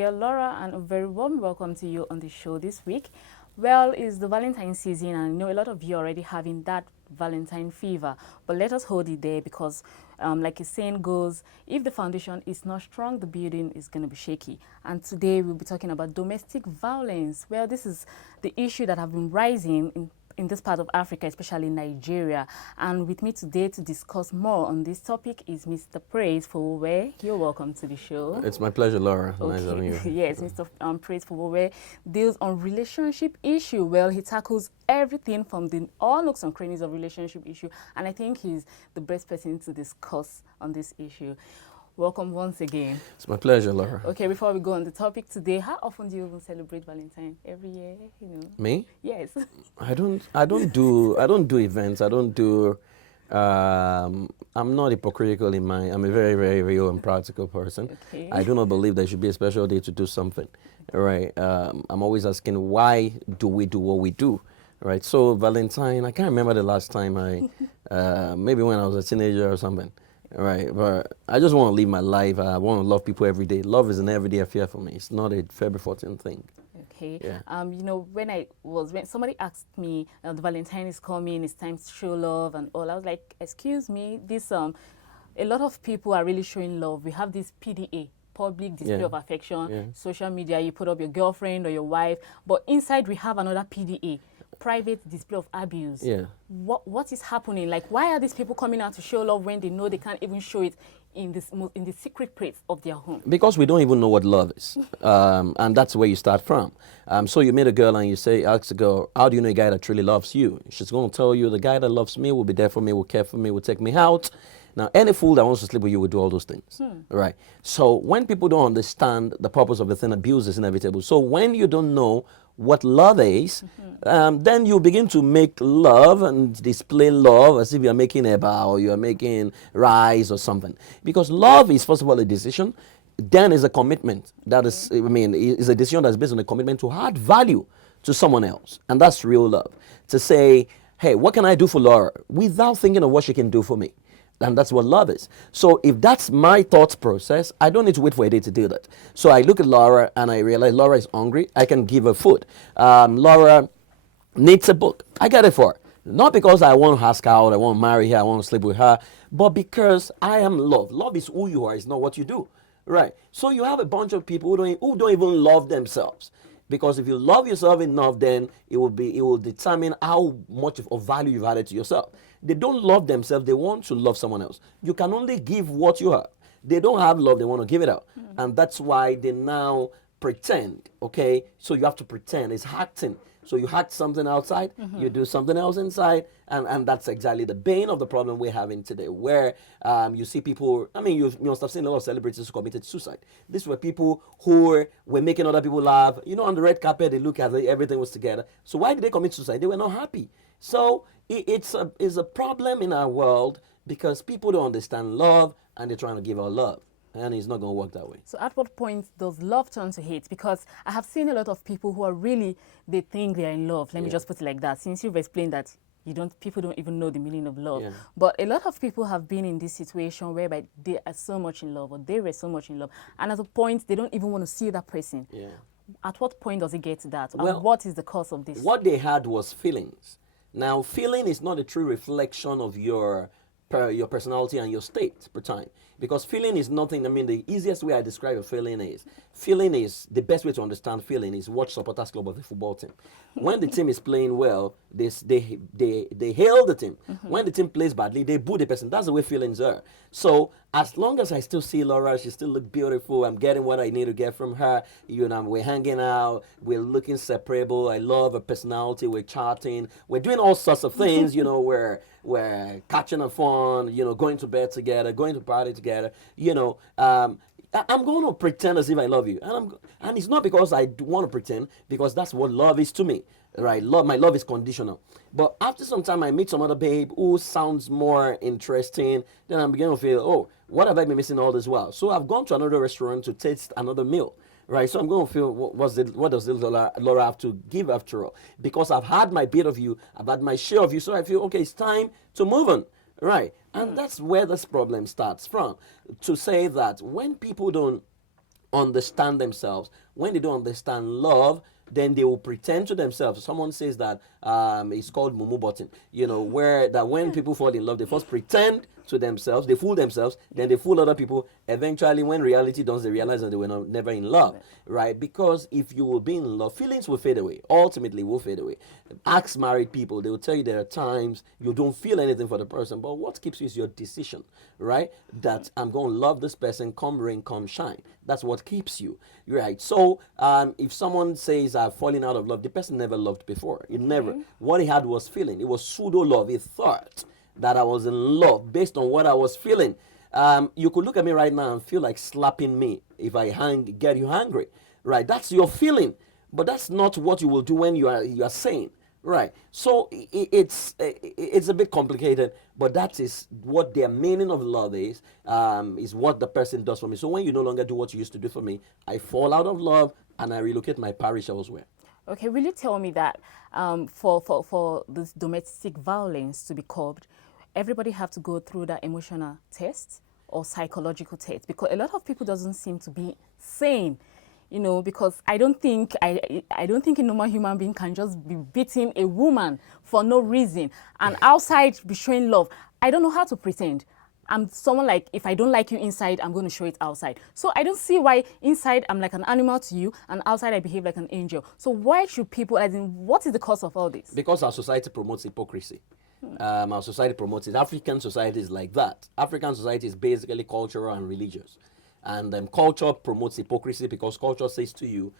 girl Laura, and a very warm welcome to you on the show this week. Well, it's the Valentine season, and I know a lot of you are already having that Valentine fever, but let us hold it there because, like a saying goes, if the foundation is not strong, the building is going to be shaky. And today we'll be talking about domestic violence. Well, this is the issue that have been rising in this part of Africa, especially Nigeria. And with me today to discuss more on this topic is Mr. Praise Fowowe. You're welcome to the show. It's my pleasure, Laura. Okay. Nice having you. Yes, Mr. Praise Fowowe deals on relationship issue. Well, he tackles everything from the all nooks and crannies of relationship issue, and I think he's the best person to discuss on this issue. Welcome once again. It's my pleasure, Laura. Okay, before we go on the topic today, how often do you even celebrate Valentine? Every year, Me? Yes. I don't do events. I don't do. I'm not hypocritical in my. I'm a very, very real and practical person. Okay. I do not believe there should be a special day to do something. Right. I'm always asking why do we do what we do. Right. So Valentine, I can't remember the last time maybe when I was a teenager or something. Right, but I just want to live my life. I want to love people every day. Love is an everyday affair for me. It's not a February 14th thing. Okay. Yeah. When somebody asked me, the Valentine is coming, it's time to show love and all, I was like, excuse me, a lot of people are really showing love. We have this PDA, public display of affection, social media, you put up your girlfriend or your wife, but inside we have another PDA, private display of abuse. Yeah. What is happening? Like, why are these people coming out to show love when they know they can't even show it in the secret place of their home? Because we don't even know what love is, and that's where you start from. So you meet a girl and you ask the girl, how do you know a guy that truly loves you? She's going to tell you, the guy that loves me will be there for me, will care for me, will take me out. Now, any fool that wants to sleep with you will do all those things, right? So when people don't understand the purpose of the thing, abuse is inevitable. So when you don't know what love is, then you begin to make love and display love as if you're making eba or you're making rice or something. Because love is, first of all, a decision. Then is a commitment. That is, is a decision that's based on a commitment to add value to someone else. And that's real love. To say, hey, what can I do for Laura? Without thinking of what she can do for me. And that's what love is. So if that's my thought process, I don't need to wait for a day to do that. So I look at Laura and I realize Laura is hungry. I can give her food. Laura needs a book. I get it for her. Not because I want to ask her out, I want to marry her, I want to sleep with her, but because I am love. Love is who you are, it's not what you do. Right. So you have a bunch of people who don't even love themselves. Because if you love yourself enough, then it will determine how much of value you've added to yourself. They don't love themselves, they want to love someone else. You can only give what you have. They don't have love, they want to give it out. And that's why they now pretend, okay? So you have to pretend, it's acting. So you act something outside, you do something else inside, and that's exactly the bane of the problem we're having today, where you see people, you must have seen a lot of celebrities who committed suicide. These were people who were making other people laugh. On the red carpet, they look as if everything was together. So why did they commit suicide? They were not happy. So it's a problem in our world because people don't understand love, and they're trying to give out love. And it's not going to work that way. So at what point does love turn to hate? Because I have seen a lot of people who are they think they are in love. Let me just put it like that. Since you've explained that people don't even know the meaning of love. Yeah. But a lot of people have been in this situation whereby they are so much in love, or they were so much in love. And at a point, they don't even want to see that person. Yeah. At what point does it get to that? Well, and what is the cause of this? What they had was feelings. Now, feeling is not a true reflection of your personality and your state per time. Because feeling is nothing, the easiest way I describe a feeling is, the best way to understand feeling is watch supporters club of the football team. When the team is playing well, they hail the team. When the team plays badly, they boo the person. That's the way feelings are. So as long as I still see Laura, she still look beautiful, I'm getting what I need to get from her, we're hanging out, we're looking separable, I love her personality, we're chatting, we're doing all sorts of things, we're catching a fun, going to bed together, going to party together, I'm going to pretend as if I love you. And it's not because I want to pretend, because that's what love is to me, right? My love is conditional. But after some time, I meet some other babe who sounds more interesting, then I'm beginning to feel, oh, what have I been missing all this while? So I've gone to another restaurant to taste another meal. Right, so I'm going to feel, what does Laura have to give after all? Because I've had my bit of you, I've had my share of you, so I feel, okay, it's time to move on. Right, and that's where this problem starts from. To say that when people don't understand themselves. When they don't understand love, then they will pretend to themselves. Someone says that it's called mumu button, where that when people fall in love, they first pretend to themselves, they fool themselves, then they fool other people. Eventually, when reality does, they realize that they were never in love, right? Because if you will be in love, feelings will fade away. Ultimately, will fade away. Ask married people; they will tell you there are times you don't feel anything for the person, but what keeps you is your decision, right? That I'm going to love this person, come rain, come shine. That's what keeps you, right? So, if someone says I've fallen out of love, the person never loved before. It never. What he had was feeling. It was pseudo love. He thought that I was in love based on what I was feeling. You could look at me right now and feel like slapping me if I get you hungry, right? That's your feeling, but that's not what you will do when you are saying, right? So it's a bit complicated, but that is what their meaning of love is what the person does for me. So when you no longer do what you used to do for me, I fall out of love and I relocate my parish elsewhere. Okay, will you tell me that for this domestic violence to be curbed, everybody have to go through that emotional test or psychological test? Because a lot of people doesn't seem to be sane, because I don't think a normal human being can just be beating a woman for no reason and outside be showing love. I don't know how to pretend. I'm someone like, if I don't like you inside, I'm going to show it outside. So I don't see why inside I'm like an animal to you and outside I behave like an angel. So why should people, what is the cause of all this? Because our society promotes hypocrisy. Our society promotes it. African society is like that. African society is basically cultural and religious. And culture promotes hypocrisy because culture says to you,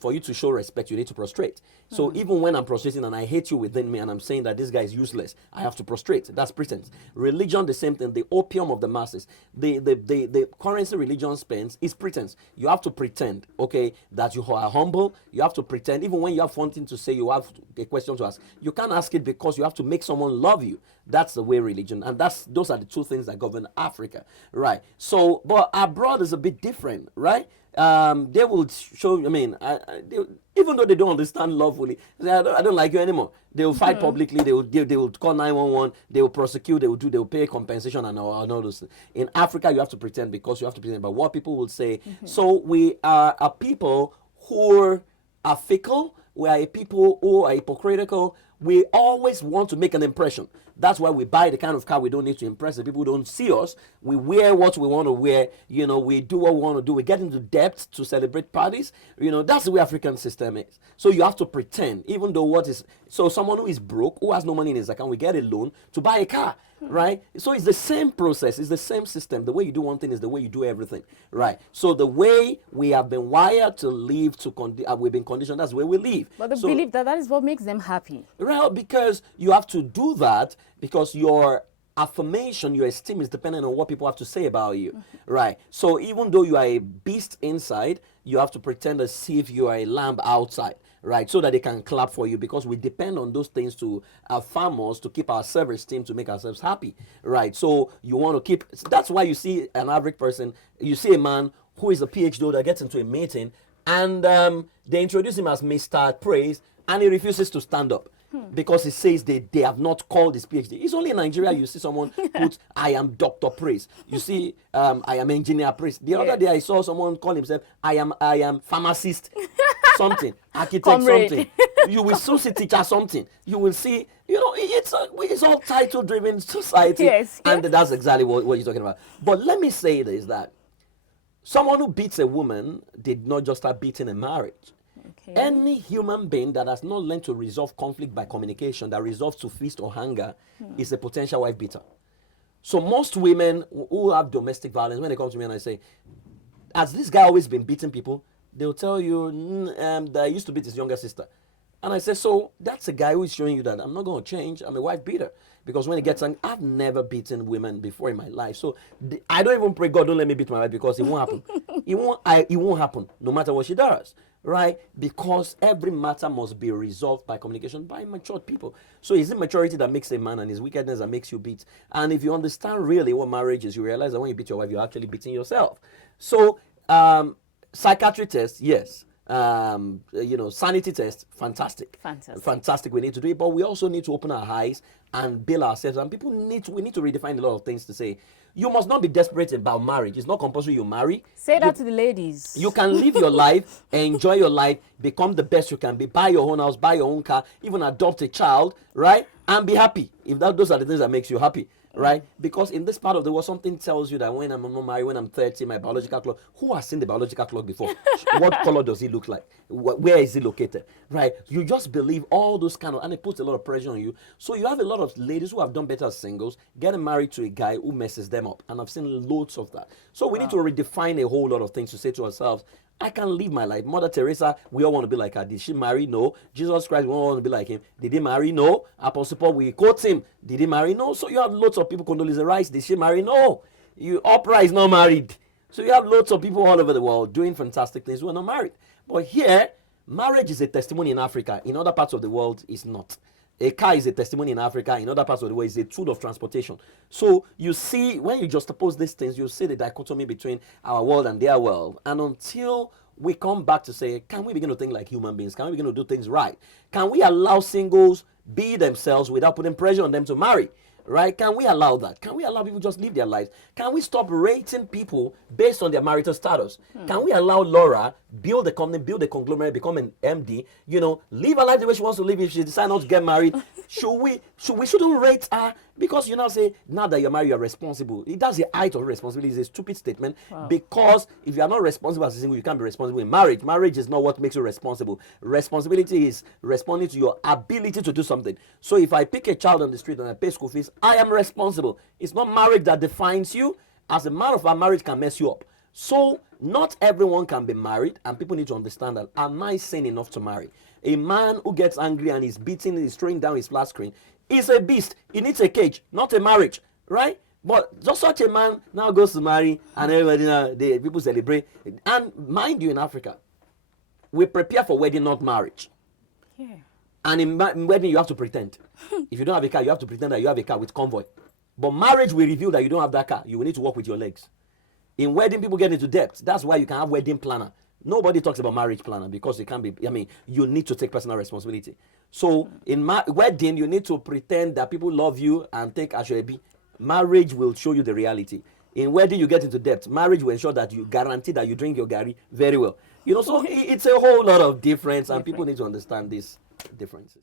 for you to show respect, you need to prostrate. So even when I'm prostrating and I hate you within me and I'm saying that this guy is useless, I have to prostrate. That's pretense. Religion, the same thing. The opium of the masses. The currency religion spends is pretense. You have to pretend, okay, that you are humble. You have to pretend. Even when you have something to say, you have a question to ask. You can't ask it because you have to make someone love you. That's the way religion, and those are the two things that govern Africa, right? So, but abroad is a bit different, right? They will show. Even though they don't understand love fully, they say, I don't like you anymore. They will fight publicly. They will call 911. They will prosecute. They will pay compensation and all those things. In Africa, you have to pretend because you have to pretend about what people will say. So we are a people who are fickle. We are a people who are hypocritical. We always want to make an impression. That's why we buy the kind of car we don't need to impress the people who don't see us. We wear what we want to wear. We do what we want to do. We get into debt to celebrate parties. That's the way African system is. So you have to pretend, even though so someone who is broke, who has no money in his account, we get a loan to buy a car, right? So it's the same process. It's the same system. The way you do one thing is the way you do everything, right? So the way we have been wired to live, we've been conditioned, that's the way we live. But they believe that is what makes them happy. Right, because you have to do that because your affirmation, your esteem is dependent on what people have to say about you, right? So even though you are a beast inside, you have to pretend as if you are a lamb outside, right? So that they can clap for you because we depend on those things to affirm us, to keep our self-esteem, to make ourselves happy, right? So you want to that's why you see an average person, you see a man who is a PhD holder gets into a meeting and they introduce him as Mr. Praise and he refuses to stand up. Because he says they have not called his PhD. It's only in Nigeria you see someone put, I am Dr. Praise. You see, I am Engineer Praise. The other day I saw someone call himself, I am Pharmacist something, Architect something. You will Social Teacher something. You will see, it's all title-driven society. Yes. And that's exactly what you're talking about. But let me say this, that someone who beats a woman did not just start beating a marriage. Okay. Any human being that has not learned to resolve conflict by communication, that resolves to feast or hunger, is a potential wife beater. So most women who have domestic violence, when they come to me and I say, has this guy always been beating people? They'll tell you that he used to beat his younger sister. And I say, so that's a guy who is showing you that I'm not going to change. I'm a wife beater. Because when it gets angry, I've never beaten women before in my life. So I don't even pray, God, don't let me beat my wife because it won't happen. It won't happen no matter what she does. Right? Because every matter must be resolved by communication by matured people. So it's immaturity that makes a man and his wickedness that makes you beat. And if you understand really what marriage is, you realize that when you beat your wife, you're actually beating yourself. So psychiatry tests, yes. sanity test, fantastic. Fantastic. We need to do it, but we also need to open our eyes and build ourselves. And we need to redefine a lot of things to say. You must not be desperate about marriage. It's not compulsory you marry. Say that to the ladies. You can live your life, enjoy your life, become the best you can be, buy your own house, buy your own car, even adopt a child, right? And be happy. If those are the things that makes you happy. Right? Because in this part of the world, something tells you that when I'm not married, when I'm 30, my biological clock, who has seen the biological clock before? What color does it look like? Where is it located? Right? You just believe all those and it puts a lot of pressure on you. So you have a lot of ladies who have done better as singles, getting married to a guy who messes them up. And I've seen loads of that. So we need to redefine a whole lot of things to say to ourselves, I can live my life. Mother Teresa, we all want to be like her. Did she marry? No. Jesus Christ, we all want to be like him. Did he marry? No. Apostle Paul, we quote him. Did he marry? No. So you have lots of people. Condoleezza Rice, did she marry? No. Oprah is not married. So you have lots of people all over the world doing fantastic things who are not married. But here, marriage is a testimony in Africa. In other parts of the world, it's not. A car is a testimony in Africa. In other parts of the world, it's a tool of transportation. So you see, when you juxtapose these things, you see the dichotomy between our world and their world. And until we come back to say, can we begin to think like human beings? Can we begin to do things right? Can we allow singles be themselves without putting pressure on them to marry? Right? Can we allow that? Can we allow people just live their lives? Can we stop rating people based on their marital status? Can we allow Laura build a company, build a conglomerate, become an MD, live her life the way she wants to live? If she decides not to get married, shouldn't rate her because you now say, now that you're married, you're responsible. That's the height of responsibility. It's a stupid statement because if you are not responsible as a single, you can't be responsible in marriage. Marriage is not what makes you responsible. Responsibility is responding to your ability to do something. So if I pick a child on the street and I pay school fees, I am responsible. It's not marriage that defines you. As a matter of fact, marriage can mess you up. So not everyone can be married, and people need to understand that. Am I sane enough to marry? A man who gets angry and is beating, is throwing down his flat screen, is a beast. He needs a cage, not a marriage, right? But just such a man now goes to marry, and everybody people celebrate. And mind you, in Africa, we prepare for wedding, not marriage. Yeah. And in wedding, you have to pretend. If you don't have a car, you have to pretend that you have a car with convoy. But marriage will reveal that you don't have that car. You will need to walk with your legs. In wedding, people get into debt. That's why you can have wedding planner. Nobody talks about marriage planner because it can be, you need to take personal responsibility. So in wedding, you need to pretend that people love you and take ashwebi. Marriage will show you the reality. In wedding, you get into debt. Marriage will ensure that you guarantee that you drink your gari very well. So it's a whole lot of difference, and people need to understand these differences.